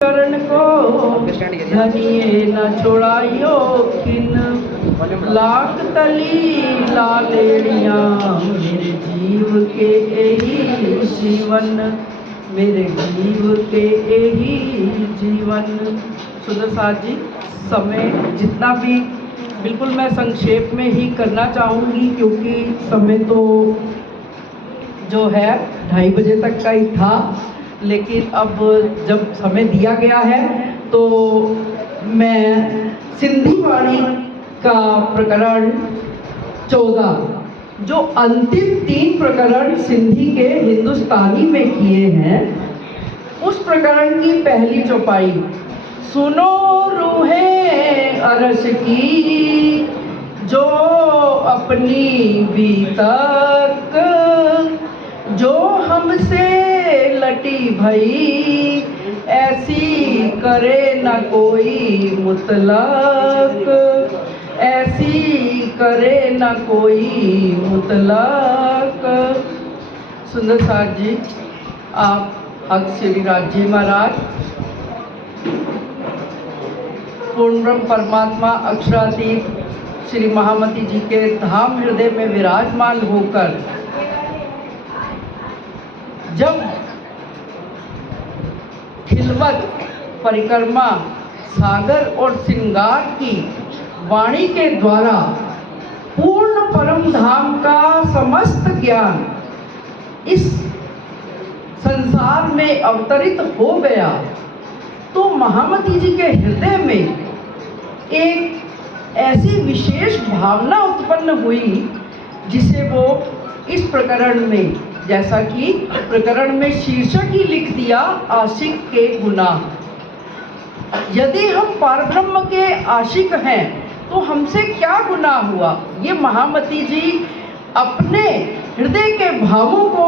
करण को धनिए न छोड़ाइयो किन, लाख तली लालेड़ियाँ मेरे जीव के यही जीवन, मेरे जीव के यही जीवन। सुंदर साथ जी, समय जितना भी बिल्कुल मैं संक्षेप में ही करना चाहूँगी, क्योंकि समय तो जो है 2:30 बजे तक का ही था, लेकिन अब जब समय दिया गया है तो मैं सिंधी वाणी का प्रकरण 14, जो अंतिम 3 प्रकरण सिंधी के हिंदुस्तानी में किए हैं, उस प्रकरण की पहली चौपाई। सुनो रूहे अरश की जो अपनी बीतक, जो हमसे लटी भई ऐसी करे न कोई मुतलक, ऐसी करे न कोई मुतलक। सुंदर साथ जी, आप हक श्री राज जी महाराज पूर्ण ब्रह्म परमात्मा अक्षरातीत श्री महामती जी के धाम हृदय में विराजमान होकर जब खिलवत परिक्रमा सागर और श्रृंगार की वाणी के द्वारा पूर्ण परम धाम का समस्त ज्ञान इस संसार में अवतरित हो गया, तो महामती जी के हृदय में एक ऐसी विशेष भावना उत्पन्न हुई, जिसे वो इस प्रकरण में, जैसा कि प्रकरण में शीर्षक ही लिख दिया, आशिक के गुनाह। यदि हम परब्रह्म के आशिक हैं तो हमसे क्या गुनाह हुआ, ये महामती जी अपने हृदय के भावों को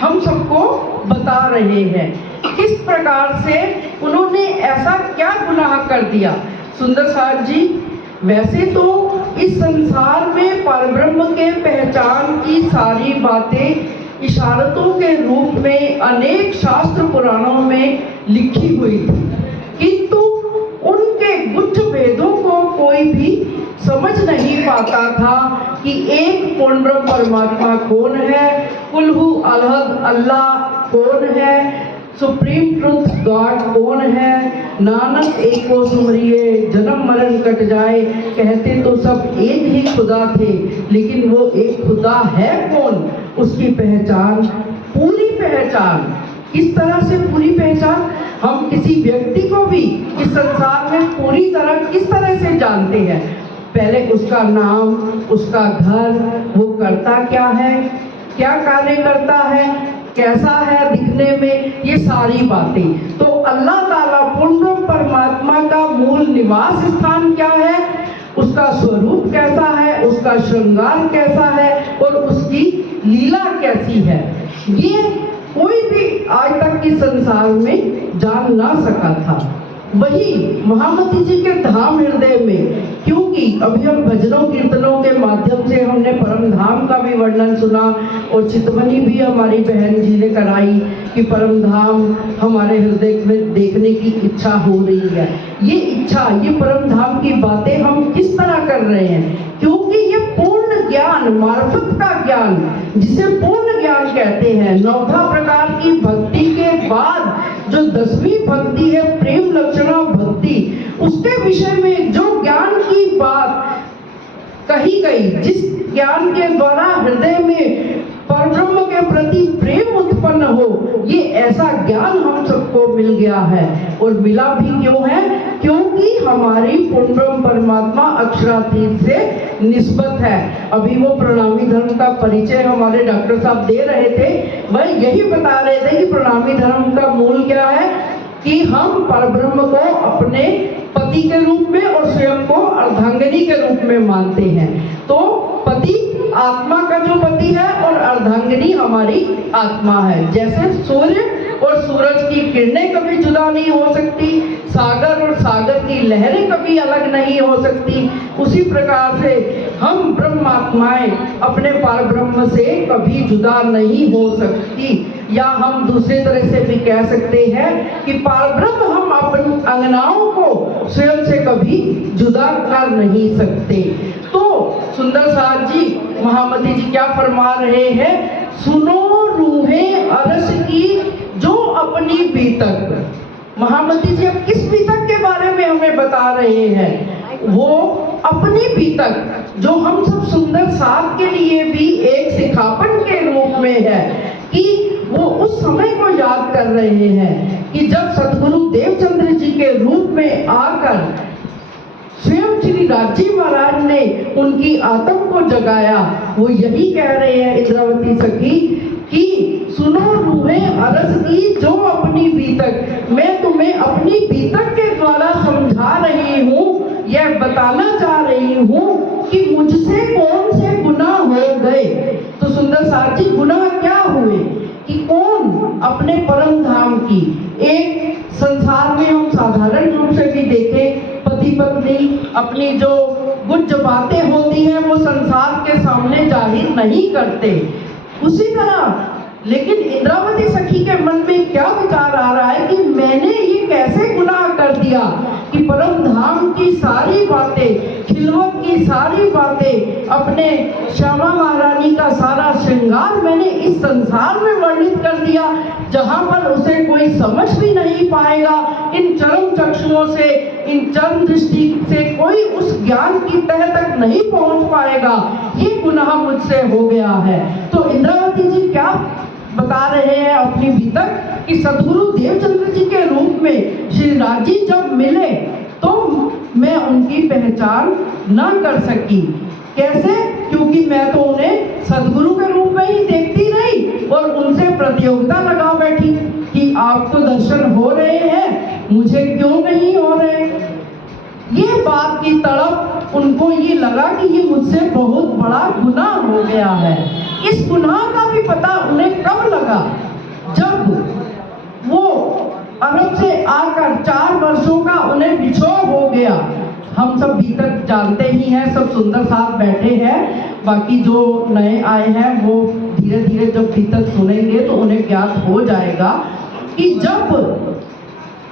हम सबको बता रहे हैं। किस प्रकार से उन्होंने ऐसा क्या गुनाह कर दिया। सुंदर साथ जी, वैसे तो इस संसार में परब्रह्म के पहचान की सारी बातें इशारतों के रूप में अनेक शास्त्र पुराणों में लिखी हुई थी, किंतु उनके गुच्छ भेदों को कोई भी समझ नहीं पाता था कि एक पूर्ण ब्रह्म परमात्मा कौन है, कुल्हू अलहद अल्लाह कौन है, सुप्रीम ट्रुथ गॉड कौन है। नानक एक को सुमरिए जन्म मरण कट जाए, कहते तो सब एक ही खुदा थे, लेकिन वो एक खुदा है कौन, उसकी पहचान, पूरी पहचान। किस तरह से पूरी पहचान, हम किसी व्यक्ति को भी इस संसार में पूरी तरह किस तरह से जानते हैं। पहले उसका नाम, उसका घर, वो करता क्या है, क्या कार्य करता है, कैसा है दिखने में, ये सारी बातें। तो अल्लाह ताला पूर्ण परमात्मा का मूल निवास स्थान क्या है, उसका स्वरूप कैसा है, उसका श्रृंगार कैसा है और उसकी लीला कैसी है, ये कोई भी आज तक के संसार में जान ना सका था। वही महामती जी के धाम हृदय में, क्योंकि अभी हम भजनों कीर्तनों के माध्यम से हमने परम धाम का भी वर्णन सुना, और चितमनी भी हमारी बहन जी ने कराई कि परम धाम हमारे हृदय में देखने की इच्छा हो रही है। ये इच्छा, ये परम धाम की बातें हम किस तरह कर रहे हैं, क्योंकि ये पूर्ण ज्ञान, मार्फत का ज्ञान, जिसे पूर्ण ज्ञान कहते हैं, 9 प्रकार की भक्ति के बाद जो 10वीं भक्ति है प्रेम लक्षणा भक्ति, उसके विषय में जो ज्ञान की बात कही गई, जिस ज्ञान के द्वारा हृदय में परब्रह्म के प्रति प्रेम उत्पन्न हो, ये ऐसा ज्ञान हम सबको मिल गया है। और मिला भी क्यों है, क्योंकि हमारी पूर्ण ब्रह्म परमात्मा अक्षरातीत से निस्बत है। अभी वो प्रणामी धर्म का परिचय हमारे डॉक्टर साहब दे रहे थे, वह यही बता रहे थे कि प्रणामी धर्म का मूल क्या है, कि हम परब्रह्म को अपने पति के रूप में और स्वयं को अर्धांगिनी के रूप में मानते हैं। तो पति आत्मा का जो पति है और अर्धांगिनी हमारी आत्मा है। जैसे सूर्य और सूरज की किरणें कभी जुदा नहीं हो सकती, सागर और सागर की लहरें कभी अलग नहीं हो सकती, उसी प्रकार से हम ब्रह्मात्माएं अपने परब्रह्म से कभी जुदा नहीं हो सकती। या हम दूसरे तरह से भी कह सकते हैं कि परब्रह्म हम अपनी अंगनाओं को स्वयं से कभी जुदा कर नहीं सकते। तो सुंदर सार जी, महामती जी क्या फरमा रहे हैं, सुनो रूहे अरस की जो अपनी बीतक। महामती जी अब किस बीतक के बारे में हमें बता रहे हैं, वो अपनी बीतक जो हम सब सुंदर सार के लिए भी एक सिखापन के रूप में है कि वो उस समय को याद कर रहे हैं कि जब सतगुरु देवचंद्र जी के रूप में आकर स्वयं श्री राजी महाराज ने उनकी आत्म को जगाया। वो यही कह रहे हैं इंद्रावती सखी कि सुनो रूहे अरस की जो अपनी बीतक, मैं तुम्हें अपनी बीतक के द्वारा समझा रही हूँ, यह बताना चाह रही हूँ कि मुझसे कौन से गुनाह हो गए। तो सुंदर सार जी, गुनाह क्या हुए कि कौन अपने परम धाम की, एक संसार में हम साधारण रूप से भी देखें, पति पत्नी अपनी जो गुज बातें होती हैं वो संसार के सामने जाहिर नहीं करते, उसी तरह लेकिन इंद्रावती सखी के मन में क्या विचार आ रहा है कि मैंने ये कैसे गुनाह कर दिया कि परम धाम की सारी बातें, खिलवत की सारी बातें, अपने श्यामा महारानी का सारा श्रृंगार मैंने इस संसार में वर्णित कर दिया, जहां पर उसे कोई समझ भी नहीं पाएगा। इन चरम चक्षुओं से, इन चरम दृष्टि से कोई उस ज्ञान की तह तक नहीं पहुंच पाएगा। ये गुनाह मुझसे हो गया है। तो इंद्रावती जी क्या बता रहे हैं अपनी बीतक कि सदगुरु देवचंद्र जी के रूप में श्री राजी जब मिले तो मैं उनकी पहचान ना कर सकी। कैसे? क्योंकि मैं तो उन्हें सदगुरु के रूप में ही देखती रही और उनसे प्रतियोगिता लगा बैठी कि आपको दर्शन हो रहे हैं, मुझे क्यों नहीं हो रहे। ये बात की तड़प उनको ये लगा कि ये मुझसे बहुत बड़ा गुनाह हो गया है। इस गुनाह का भी पता उन्हें कब लगा, जब वो अरब से आकर 4 वर्षों का उन्हें बिछोह हो गया। हम सब बीतक जानते ही हैं, सब सुंदर साथ बैठे हैं, बाकी जो नए आए हैं वो धीरे धीरे जब बीतक सुनेंगे तो उन्हें ज्ञात हो जाएगा कि जब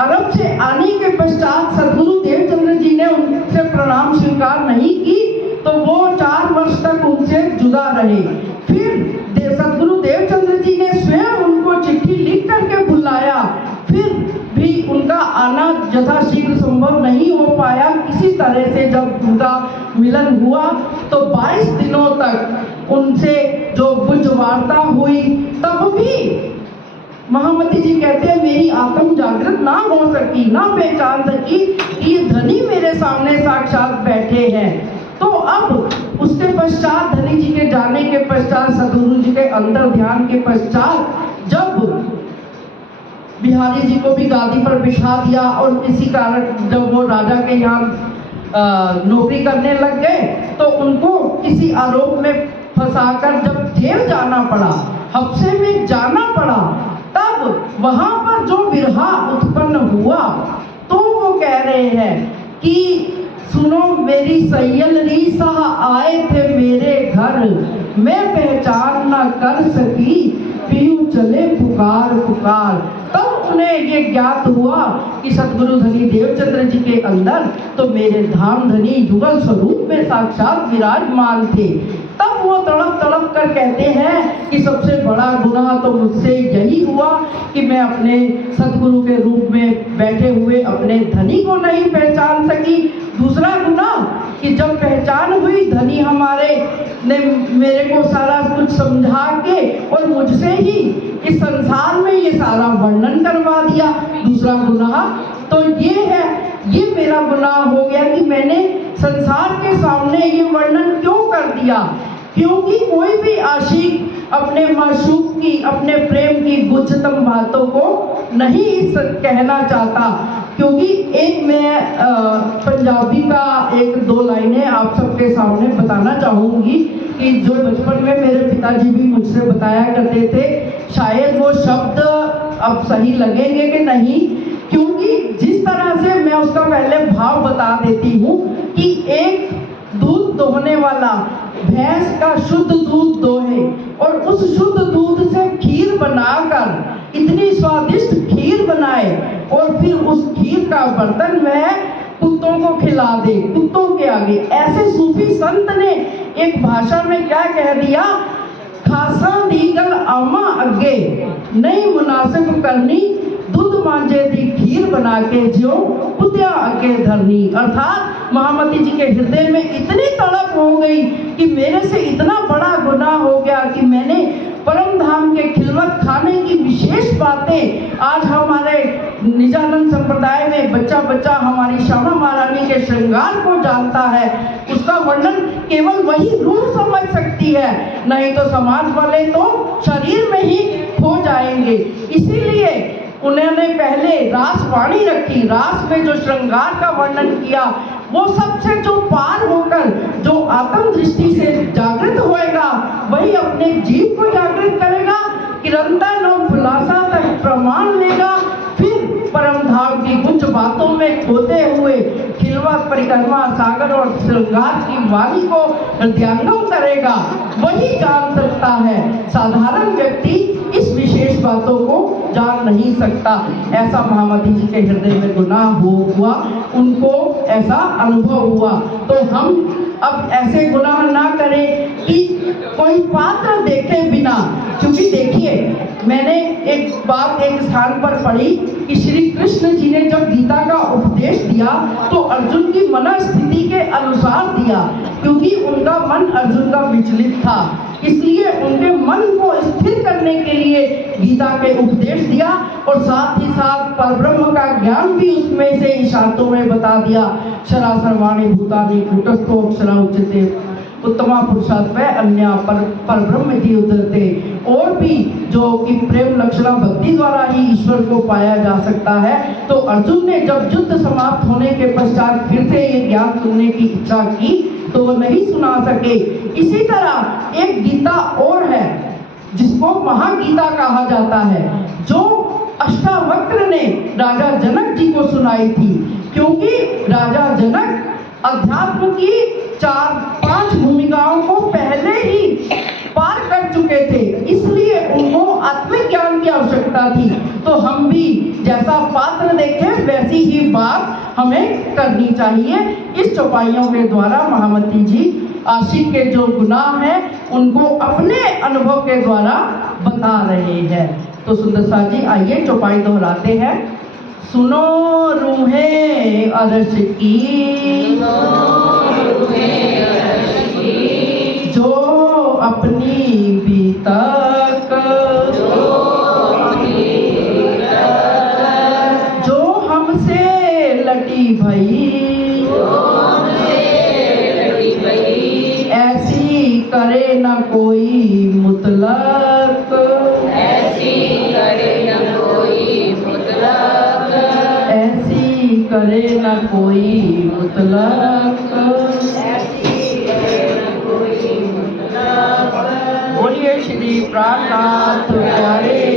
अरब से आने के पश्चात सदगुरु देवचंद्र जी ने उनसे प्रणाम स्वीकार नहीं की तो वो 4 वर्ष तक उनसे जुदा रहे। फिर सदगुरु देवचंद्र जी ने स्वयं उनको चिट्ठी लिख करके बुलाया, फिर भी उनका आना यथाशीघ्र संभव नहीं हो पाया। किसी तरह से जब उनका मिलन हुआ तो 22 दिनों तक उनसे जो गुज वार्ता हुई, तब भी महामती जी कहते हैं मेरी आत्म जागृत ना हो सकी, ना पहचान सकी कि ये धनी मेरे सामने साक्षात बैठे हैं। तो अब उसके पश्चात धनी जी के जाने के पश्चात, सदगुरु जी के अंदर ध्यान के पश्चात जब बिहारी जी को भी गादी पर बिठा दिया और इसी कारण जब वो राजा के यहाँ नौकरी करने लग गए तो उनको किसी आरोप में फंसाकर जब जेल जाना पड़ा, हफ्ते में जाना पड़ा, तब वहां पर जो विरहा उत्पन्न हुआ तो वो कह रहे हैं कि सुनो मेरी सैयलरी साह आए थे मेरे घर, मैं पहचान ना कर सकी पीऊ चले पुकार पुकार। तब उन्हें ये ज्ञात हुआ कि सतगुरु धनी देवचंद्र जी के अंदर तो मेरे धाम धनी युगल स्वरूप में साक्षात विराजमान थे। तब वो तड़प तड़प कर कहते हैं कि सबसे बड़ा गुनाह तो मुझसे यही हुआ कि मैं अपने सतगुरु के रूप में बैठे हुए अपने धनी को नहीं पहचान सकी। दूसरा गुनाह कि जब पहचान हुई, धनी हमारे ने मेरे को सारा कुछ समझा के और मुझसे ही इस संसार में ये सारा वर्णन करवा दिया। दूसरा गुनाह तो ये है, ये मेरा गुनाह हो गया कि मैंने संसार के सामने ये वर्णन क्यों कर दिया, क्योंकि कोई भी आशिक अपने माशूक की, अपने प्रेम की गुच्छतम बातों को नहीं कहना चाहता। क्योंकि एक मैं पंजाबी का 1-2 लाइनें आप सबके सामने बताना चाहूँगी कि जो बचपन में मेरे पिताजी भी मुझसे बताया करते थे, शायद वो शब्द अब सही लगेंगे कि नहीं, क्योंकि जिस तरह से मैं उसका पहले भाव बता देती हूँ कि एक दूध दोहने वाला भैंस का शुद्ध दूध दोहे और उस शुद्ध दूध से खीर बनाकर इतनी स्वादिष्ट खीर बनाए और फिर उस खीर का बर्तन वह कुत्तों को खिला दे, कुत्तों के आगे। ऐसे सूफी संत ने एक भाषा में क्या कह दिया, खासा दी गल आमा अगे नहीं मुनासिब करनी, दूध मांझे दी खीर बना के ज्यो कुत्तिया अगे धरनी। अर्थात महामती जी के हृदय में इतनी तड़प हो गई कि मेरे से इतना बड़ा गुनाह हो गया कि मैंने परम धाम के खिलवत खाने की विशेष बातें, आज हमारे निजानंद संप्रदाय में बच्चा बच्चा हमारी श्यामा महारानी के श्रृंगार को जानता है, उसका वर्णन केवल वही रूह समझ सकती है, नहीं तो समाज वाले तो शरीर में ही खो जाएंगे। इसीलिए उन्होंने पहले रास वाणी रखी, रास में जो श्रृंगार का वर्णन किया वो सबसे जो पार होकर जो आत्म दृष्टि से जागृत होएगा वही अपने जीव को जागृत करेगा, किरंतन और खुलासा तक प्रमाण लेगा, फिर परम धाम की कुछ बातों में खोते हुए खिलवत परिक्रमा सागर और श्रृंगार की वाणी को हृदयंगम करेगा, वही जान सकता है। साधारण व्यक्ति इस विशेष बातों को जान नहीं सकता। ऐसा महामती जी के हृदय में गुनाह हुआ, उनको ऐसा अनुभव हुआ। तो हम अब ऐसे गुनाह ना करें कि कोई पात्र देखे बिना, क्योंकि देखिए मैंने एक बात एक स्थान पर पढ़ी कि श्री कृष्ण जी ने जब गीता का उपदेश दिया तो अर्जुन की मनस्थिति के अनुसार दिया, क्योंकि उनका मन अर्जुन का विचलित था, इसलिए उनके मन को स्थिर करने के लिए गीता के उपदेश दिया और साथ ही साथ परब्रह्म का ज्ञान भी उसमें से इशारों में बता दिया। क्षरा सर्वाणि भूतानि कूटस्थो अक्षरा उच्यते उत्तमा पुरुषार्थ अन्य परब्रह्म की उदरते। और भी जो कि प्रेम लक्षणा भक्ति द्वारा ही ईश्वर को पाया जा सकता है। तो अर्जुन ने जब युद्ध समाप्त होने के पश्चात फिर से ये ज्ञान सुनने की इच्छा की तो वो नहीं सुना सके। इसी तरह एक गीता और है जिसको महागीता कहा जाता है, जो अष्टावक्र ने राजा जनक जी को सुनाई थी, क्योंकि राजा जनक अध्यात्म की 4-5 भूमिकाओं को पहले ही पार कर चुके थे, इसलिए उनको आत्मिक ज्ञान की आवश्यकता थी। तो हम भी जैसा पात्र देखें वैसी ही बात हमें करनी चाहिए। इस चौपाइयों के द्वारा महामती जी आशिक के जो गुनाह हैं उनको अपने अनुभव के द्वारा बता रहे हैं। तो सुंदर सा जी आइए चौपाई दोहराते हैं। सुनो रूहे अर्श की, जो अपनी बीतक, जो हमसे लटी भई, ऐसी करे न कोई मुतलक, ऐसी करे न कोई मुतलक, ऐसी करे न कोई मुतलक। बोलिए श्री प्राणनाथ प्यारे